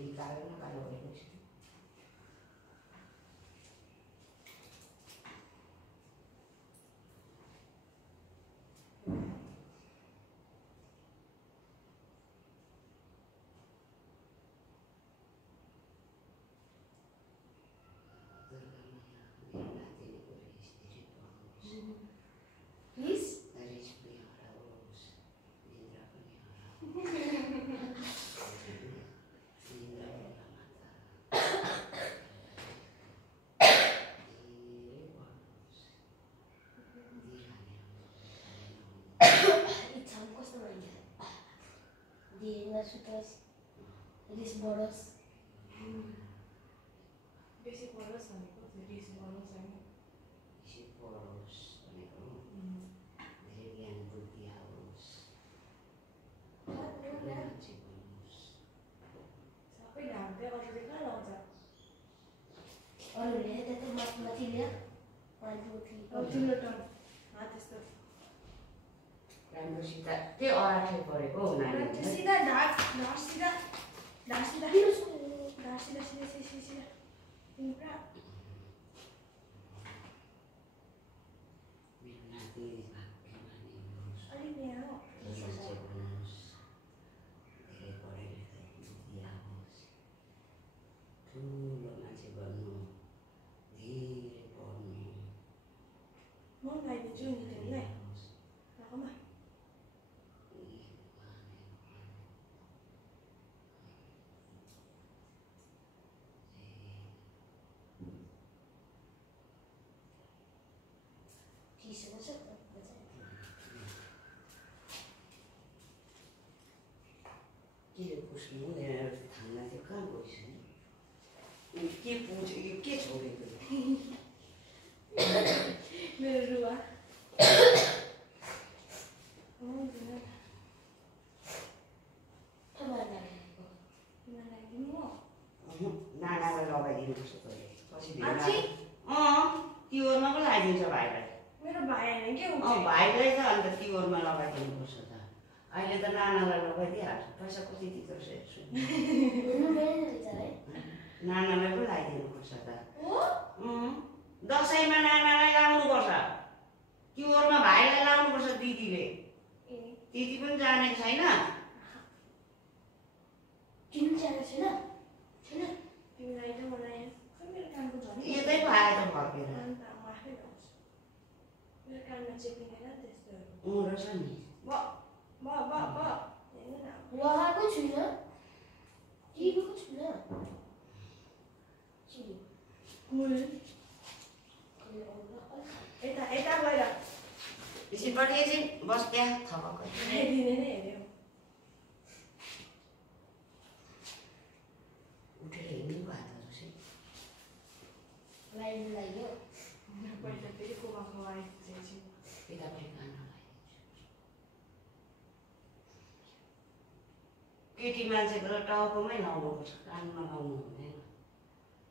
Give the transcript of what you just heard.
फेरि कालो न कालो भइरहेछ This boros. Basic boros भनेको this boros हैन basic boros भनेको धेरै ज्ञान बुद्धि आओस् मान्छे बन्नुहोस् सबै ढाक्दै अरूले कहाँ लाउँछ अरूले त्यता माथि ल्या 1 2 3 तिम्रो टर्न त्यस्तो राम्रोसित त्यो अराठै परेको नानी सीधा ढाक सीधा तिम्रो मेरो नाति भाग्यमानी होस् अलि यहाँ मान्छे बन्नुहोस् धेरै पढे लेखे बुद्धि आओस् ठुलो मान्छे बन्नु धेरै पढ्नु म लगाइदिन्छु नि तिमीलाई राखौँ के पुस्नु हुँदैन थाङ्ना त्यो कहाँ गइस नि के पुग्छ यो के छोडेको मेरो रुवा नानालाई लगाइदिनुपर्छ तैँले पछि तिहारमा पो लगाइदिन्छ भाइलाई मेरो भाइ हैन के हुन्छ भाइलाई त अन्त तिहारमा लगाइदिनुपर्छ त अहिले त नानालाई लगाइदिइहाल्छ पैसा कति दिँदो रहेछ हेर्छु नानालाई पो लगाइदिनुपर्छ त दसैँमा नानालाई लाउनुपर्छ तिहारमा भाइलाई लाउनुपर्छ दिदीले दिदी पनि जानेको छैन तिमीलाई त मलाई मेरो कामको झन् यतै पो आयो त फर्केर अन्त म आफै गर्छु मेरो काममा चेपिँदैन त्यस्तोहरू रहेछ नि लगाएको छुइनँ टिपेको छुइनँ यता गएर एकछिनपट्टि एकछिन बस त्यहाँ थपक्क दिने नै हेऱ्यो उठेर हिँड्नु भएको रहेछ लाइन लाग्यो पहिला फेरि कोमाको आइपुगेपछि यतापट्टि कान केटी मान्छेको त टाउकोमै लाउनुपर्छ कानमा लाउनु हुँदैन